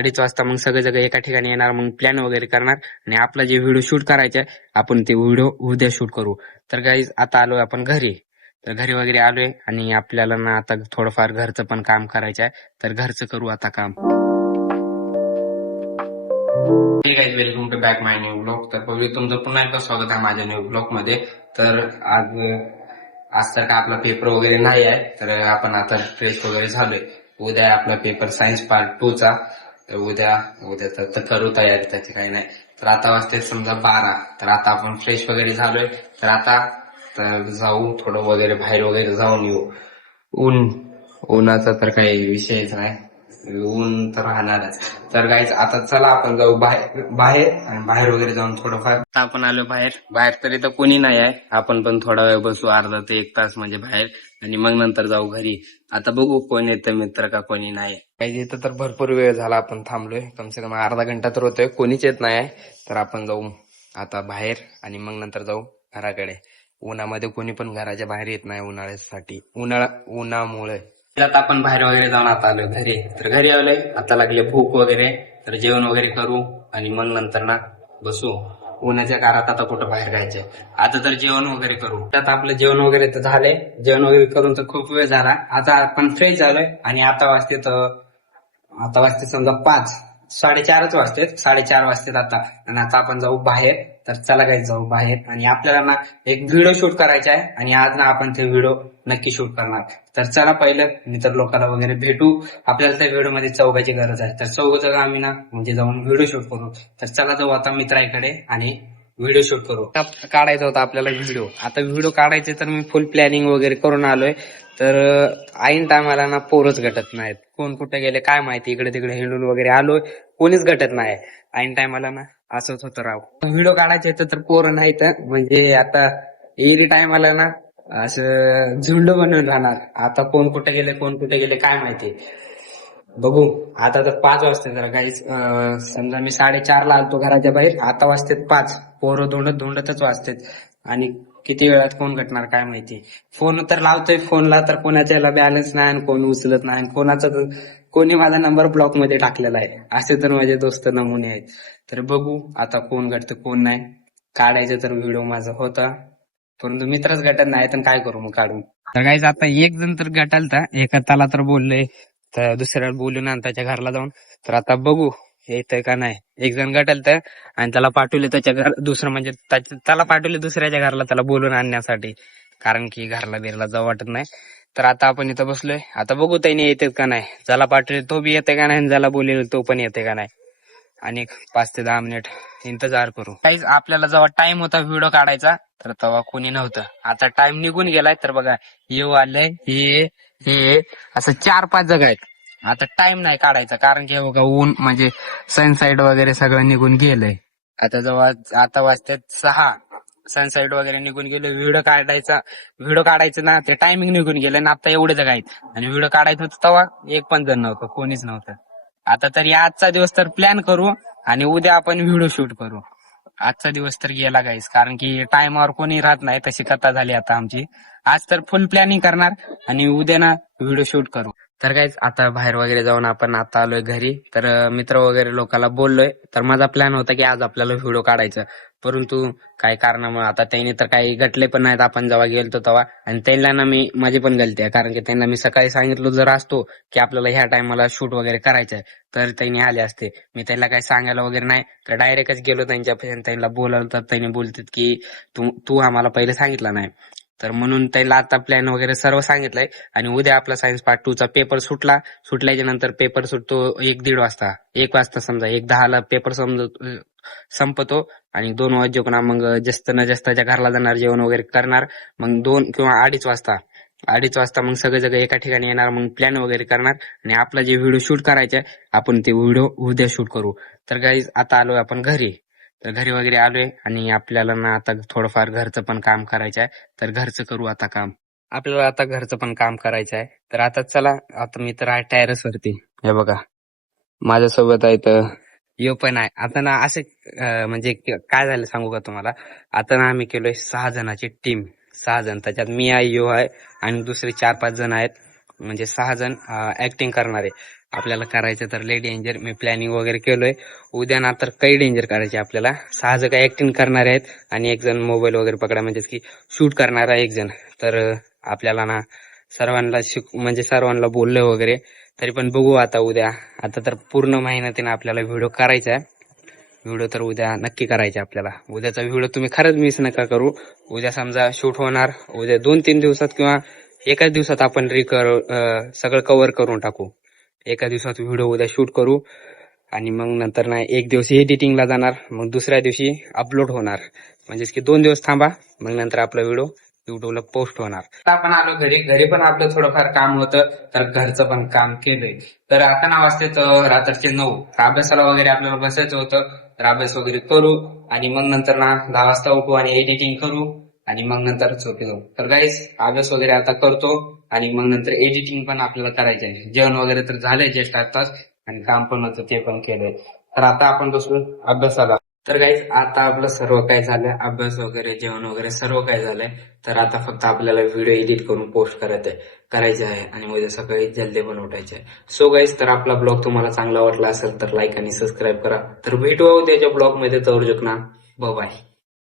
2:30 वाजता मग सगळे एका ठिकाणी येणार, मग प्लॅन वगैरे करणार आणि आपला जे व्हिडिओ शूट करायचा आपण ते व्हिडिओ उद्या शूट करू. तर गाईज आता आलोय आपण घरी. तर घरी वगैरे आलोय आणि आपल्याला ना आता थोडंफार घरचं पण काम करायचं आहे. तर घरचं करू आता काम. Hey guys, welcome to back my new blog. तर तुमचं पुन्हा एकदा स्वागत आहे माझ्या न्यू ब्लॉग मध्ये. तर आज तर का आपला पेपर वगैरे नाही आहे, तर आपण आता फ्रेश वगैरे झालोय. उद्या आहे आपला पेपर सायन्स पार्ट 2 चा. तर उद्या तर करू तयारी, त्याची काही नाही. तर आता वाजते समजा 12. तर आता आपण फ्रेश वगैरे झालोय. तर आता जाऊ थोडं वगैरे बाहेर वगैरे जाऊन येऊ. उन्हाचा तर काही विषयच नाही, ऊन तर राहणारच. तर गाईज आता चला आपण जाऊ बाहेर आणि बाहेर वगैरे जाऊन थोडंफार. आता आपण आलो बाहेर तरी तर कोणी नाही आहे. आपण पण थोडा वेळ बसू, अर्धा ते 1 तास म्हणजे बाहेर, आणि मग नंतर जाऊ घरी. आता बघू कोण येतं मित्र का कोणी नाही. काही इथं तर भरपूर वेळ झाला आपण थांबलोय, कमसे कम अर्धा घंटा तर होतोय, कोणीच येत नाही. तर आपण जाऊ आता बाहेर आणि मग नंतर जाऊ घराकडे. उन्हामध्ये कोणी पण घराच्या बाहेर येत नाही उन्हाळ्यासाठी, उन्हामुळे. आता आपण बाहेर वगैरे जाऊन आता आलोय घरी. तर घरी आलोय, आता लागले भूक वगैरे. तर जेवण वगैरे करू आणि मग नंतर ना बसू. उन्हाच्या काळात आता कुठं बाहेर जायचंय. आता तर जेवण वगैरे करू. आता आपलं जेवण वगैरे तर झालंय. जेवण वगैरे करून तर खूप वेळ झाला. आता आपण फ्रेश झालोय आणि आता वाजते समजा 5, 4:30 वाजते. 4:30 वाजते आता. आणि आता आपण जाऊ बाहेर. तर चला काही जाऊ बाहेर आणि आपल्याला ना एक व्हिडिओ शूट करायचा आहे आणि आज ना आपण ते व्हिडिओ नक्की शूट करणार. तर चला पहिलं मित्र लोकांना वगैरे भेटू. आपल्याला त्या व्हिडिओ मध्ये चौघाची गरज आहे. तर चौघ आम्ही ना म्हणजे जाऊन व्हिडिओ शूट करू. तर चला जाऊ आता मित्राकडे आणि व्हिडिओ शूट करू. काढायचा होता आपल्याला व्हिडिओ. आता व्हिडिओ काढायचे तर मी फुल प्लॅनिंग वगैरे करून आलोय. तर ऐन टायमाला ना पोरच घटत नाहीत. कोण कुठे गेले काय माहिती, इकडे तिकडे हिंडून वगैरे आलोय, कोणीच घटत नाही. ऐन टायमाला ना असंच होतं राव. व्हिडिओ काढायचे तर पोरं नाहीत, म्हणजे आता एरी टायमाला ना असं झुंड बनून राहणार. आता कोण कुठे गेले काय माहिती. बघू. आता तर 5 वाजते. जरा काही समजा मी 4:30 आलतो घराच्या बाहेर, आता वाजतेत 5. पोरं धोंडतच वाजतेत आणि किती वेळात कोण घटणार काय माहिती. फोन तर लावतोय, फोनला तर कोणाच्याला बॅलन्स नाही आणि कोण उचलत नाही. कोणी माझा नंबर ब्लॉक मध्ये टाकलेला आहे. असे तर माझे दोस्त नमुने आहेत. तर बघू आता कोण घटतं कोण नाही. काढायचं तर व्हिडिओ माझा होता, परंतु मित्रच घटत नाही, तर काय करू मग काढून. तर काहीच आता एक जण तर घटालता, एका त्याला तर बोलले, तर दुसऱ्याला बोलून आणि त्याच्या घरला जाऊन. तर आता बघू येतंय का नाही. एक जण घटल तर आणि त्याला पाठवले त्याच्या घर, दुसरं म्हणजे त्याला पाठवले दुसऱ्याच्या घरला त्याला बोलून आणण्यासाठी, कारण की घरला बिरला जाऊ वाटत नाही. तर आता आपण इथं बसलोय. आता बघू त्याने येते का नाही. ज्याला पाठवले तो बी येते का नाही, ज्याला बोलले तो पण येते का नाही. आणि 5 ते 10 मिनिट इंतजार करू. काहीच आपल्याला जेव्हा टाइम होता व्हिडिओ काढायचा तर तेव्हा कोणी नव्हतं. आता टाइम निघून गेलाय. तर बघा येऊ आलंय, हे असं 4-5 जग आहेत. आता टाइम नाही काढायचा, कारण की बघा ऊन म्हणजे सनसाईड वगैरे सगळं निघून गेलंय. आता वाजतात 6, सनसाईड वगैरे निघून गेले. व्हिडिओ काढायचं ना ते टायमिंग निघून गेलं ना. आता एवढे जग आहेत आणि व्हिडिओ काढायचं होतं तेव्हा एक पण जण नव्हतं, कोणीच नव्हतं. आता तरी आजचा दिवस तर प्लॅन करू आणि उद्या आपण व्हिडिओ शूट करू. आजचा दिवस तर गेला गाईस, कारण की टाइमवर कोणी राहत नाही, तशी कथा झाली आता आमची. आज तर फुल प्लॅनिंग करणार आणि उद्या ना व्हिडिओ शूट करू. तर काहीच आता बाहेर वगैरे जाऊन आपण आता आलोय घरी. तर मित्र वगैरे लोकांना बोललोय. तर माझा प्लॅन होता की आज आपल्याला व्हिडिओ काढायचा, परंतु काही कारणामुळे आता त्यांनी तर काही गटले पण नाहीत आपण जेव्हा गेलतो तेव्हा. आणि त्यांना ना माझी पण गलती आहे, कारण की त्यांना मी सकाळी सांगितलं जर असतो की आपल्याला ह्या टायमाला शूट वगैरे करायचंय तर त्यांनी आले असते. मी त्यांना काही सांगायला वगैरे नाही, तर डायरेक्टच गेलो त्यांच्या त्यांना बोलावलं. तर त्यांनी बोलतात की तू आम्हाला पहिले सांगितलं नाही. तर म्हणून त्याला आता प्लॅन वगैरे सर्व सांगितलंय. आणि उद्या आपला सायन्स पार्ट 2 चा पेपर सुटल्याच्या नंतर पेपर सुटतो 1-1:30 वाजता. 1 वाजता समजा 1:10 पेपर संपतो आणि 2 वाजेपर्यंत मग जस्ताच्या घरला जाणार, जेवण वगैरे करणार. मग 2 किंवा 2:30 वाजता मग सगळे एका ठिकाणी येणार, मग प्लॅन वगैरे करणार आणि आपला जे व्हिडिओ शूट करायचा आपण ते व्हिडिओ उद्या शूट करू. तर गाईज आता आलोय आपण घरी. तर घरी वगैरे आलोय आणि आपल्याला ना आता थोडंफार घरचं पण काम करायचं आहे. तर घरचं करू आता काम. आपल्याला आता घरचं पण काम करायचं आहे. तर आता चला, आता मी तर आहे टेरेस वरती. हे बघा माझ्यासोबत आहे तर यो पण आहे. आता ना असे म्हणजे काय झालं सांगू का तुम्हाला. आता ना आम्ही केलोय 6 जणांची टीम. 6 जण, त्याच्यात मी आहे, यो आहे आणि दुसरे 4-5 जण आहेत, म्हणजे 6 जण ऍक्टिंग करणारे. आपल्याला करायचं तर लय डेंजर. मी प्लॅनिंग वगैरे केलोय. उद्या ना तर काही डेंजर करायचे आपल्याला. 6 जण काही ऍक्टिंग करणारे आहेत आणि एक जण मोबाईल वगैरे पकडा म्हणजेच की शूट करणारा एक जण. तर आपल्याला ना सर्वांना म्हणजे सर्वांना बोललोय वगैरे. तरी पण बघू आता उद्या. आता तर पूर्ण मेहनतीने आपल्याला व्हिडिओ करायचा आहे. व्हिडिओ तर उद्या नक्की करायचा आपल्याला. उद्याचा व्हिडिओ तुम्ही खरंच मिस नका करू. उद्या समजा शूट होणार उद्या 2-3 दिवसात किंवा एकाच दिवसात आपण सगळं कव्हर करून टाकू. एका दिवसात व्हिडिओ उद्या शूट करू आणि मग नंतर ना एक दिवस एडिटिंगला जाणार, मग दुसऱ्या दिवशी अपलोड होणार. म्हणजेच की 2 दिवस थांबा, मग नंतर आपला व्हिडिओ युट्यूबला पोस्ट होणार. आता आपण आलो घरी पण आपलं थोडंफार काम होतं, तर घरचं पण काम केलंय. तर आता ना वाजते रात्रीचे 9. अभ्यासाला वगैरे आपल्याला बसायचं होतं, तर अभ्यास वगैरे करू आणि मग नंतर ना 10 वाजता उठू आणि एडिटिंग करू आणि मग नंतर झोपी जाऊ. तर गाईस अभ्यास वगैरे आता करतो आणि मग नंतर एडिटिंग पण आपल्याला करायचं आहे. जेवण वगैरे तर झालंय जस्ट आताच आणि काम पण होतं ते पण केलंय. तर आता आपण बसलो अभ्यासाला. तर गाईस आता आपलं सर्व काय झालंय, अभ्यास वगैरे जेवण वगैरे सर्व काय झालंय. तर आता फक्त आपल्याला व्हिडिओ एडिट करून पोस्ट करायचे आहे आणि उद्या सकाळी जल्दी पण उठायचे आहे. सो गाईस तर आपला ब्लॉग तुम्हाला चांगला वाटला असेल तर लाईक आणि सबस्क्राईब करा. तर भेटू उद्याच्या ब्लॉग मध्ये. तर ना बाय.